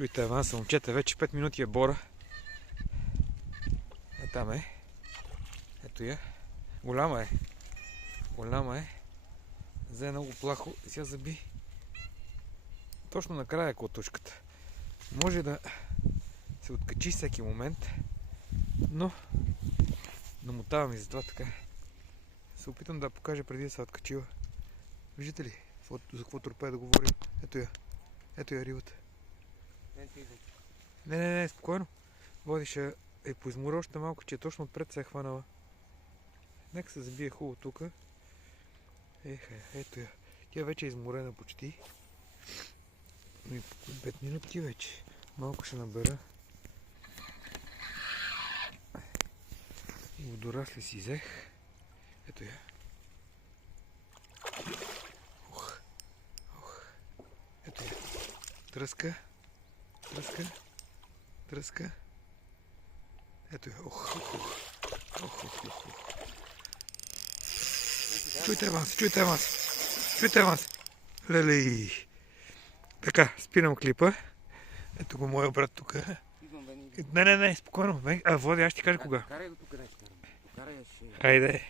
Чуйте аванса, момчета, вече 5 минути е бора. Е там е. Ето я. Голяма е. Голяма е. Взе много плахо и сега заби. Точно накрая котушката. Може да се откачи всеки момент, но намотавам и затова така. Се опитам да покажа преди да се откачила. Виждате ли за какво турпе да говорим? Ето я. Ето я рибата. Не, спокойно. Водиша е поизмора още малко, че точно отпред се е хванала. Нека се забие хубаво тук. Ето я. Тя вече е изморена почти. 5 минути вече. Малко ще набера. Водорасли си взех. Ето я. Ето я. Тръска. Ето я. Чуйте аванс. Лелей. Така, спирам клипа. Ето го моя брат тук. Не, спокойно. Води, аз ще ти кажа кога. Карай го тук, Хайде.